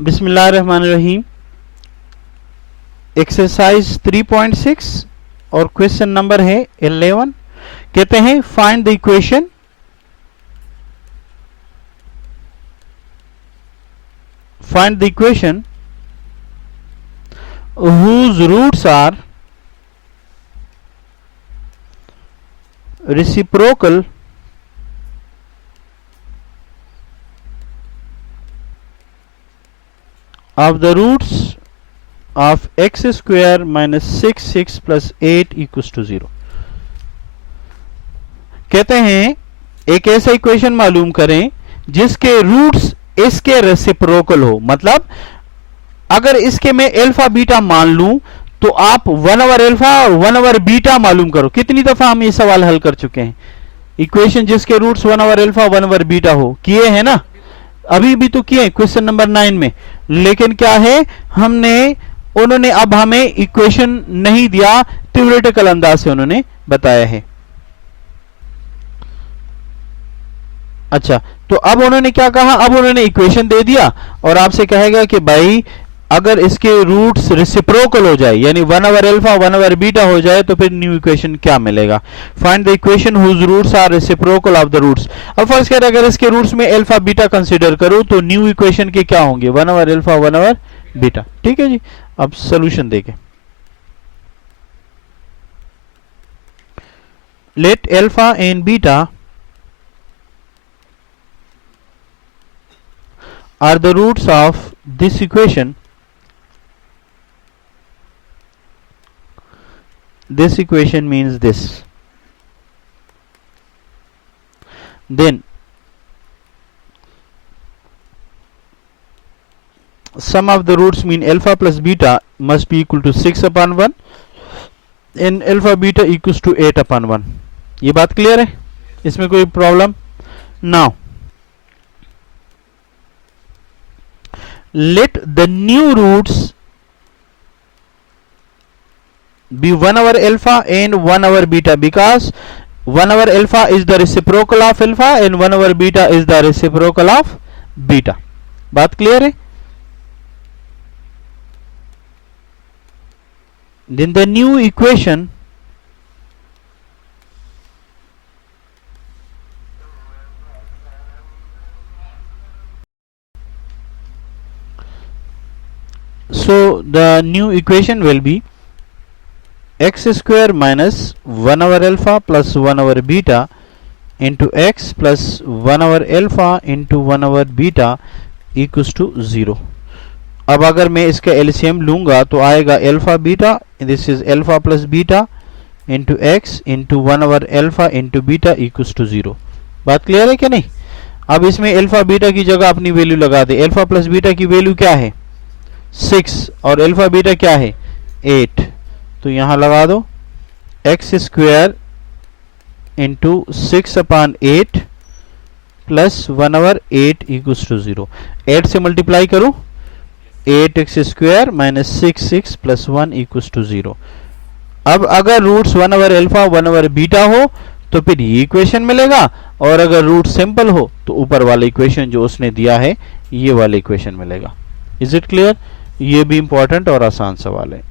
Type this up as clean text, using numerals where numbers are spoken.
बिस्मिल्लाहिर्रहमानिर्रहीम। एक्सरसाइज 3.6 और question number है 11। कहते हैं find the equation whose roots are reciprocal of the roots of x square minus 6x plus 8 equals to 0। कहते हैं एक ऐसा इक्वेशन मालूम करें जिसके रूट्स इसके रेसिप्रोकल हो। मतलब अगर इसके मैं अल्फा बीटा मान लूं तो आप 1 ओवर अल्फा और 1 ओवर बीटा मालूम करो। कितनी दफा हम ये सवाल हल कर चुके हैं। इक्वेशन जिसके roots 1 over alpha 1 over beta हो, किए हैं ना, अभी भी तो किए क्वेश्चन नंबर 9 में। लेकिन क्या है, उन्होंने अब हमें इक्वेशन नहीं दिया, थ्योरेटिकल अंदाज से उन्होंने बताया है। अच्छा, तो अब उन्होंने क्या कहा, अब उन्होंने इक्वेशन दे दिया और आपसे कहेगा कि भाई अगर इसके रूट्स रेसिप्रोकल हो जाए यानी 1 ओवर अल्फा 1 ओवर बीटा हो जाए तो फिर न्यू इक्वेशन क्या मिलेगा। Find the equation whose roots are reciprocal of the roots. अब फर्स्ट कह रहे अगर इसके रूट्स में अल्फा बीटा कंसीडर करूं तो न्यू इक्वेशन के क्या होंगे, 1 ओवर अल्फा 1 ओवर बीटा। ठीक है जी, अब सोल्यूशन देखें। Let alpha and beta are the roots of this equation. This equation means this. Then sum of the roots mean alpha plus beta must be equal to 6 upon 1 and alpha beta equals to 8 upon 1। ये बात clear है, इसमें कोई problem? Now let the new roots be 1 over alpha and 1 over beta because 1 over alpha is the reciprocal of alpha and 1 over beta is the reciprocal of beta। बात clear है। then the new equation so the new equation will be x square minus 1 over alpha plus 1 over beta into x plus 1 over alpha into 1 over beta equals to 0। अब अगर मैं इसका LCM लूंगा तो आएगा alpha beta, this is alpha plus beta into X into 1 over alpha into beta equals to 0। बात clear है क्या नहीं। अब इसमें अल्फा बीटा की जगह अपनी वैल्यू लगा दे। अल्फा प्लस बीटा की वैल्यू क्या है 6 और अल्फा बीटा क्या है 8, तो यहां लगा दो X square into 6 upon 8 plus 1 over 8 equals to 0। 8 से मल्टीप्लाई करो 8x square minus 6x plus 1 equals to 0। अब अगर roots 1 over alpha 1 over beta हो तो फिर ये इक्वेशन मिलेगा, और अगर रूट सिंपल हो तो ऊपर वाला इक्वेशन जो उसने दिया है ये वाला इक्वेशन मिलेगा। Is it clear. ये भी इंपॉर्टेंट और आसान सवाल है।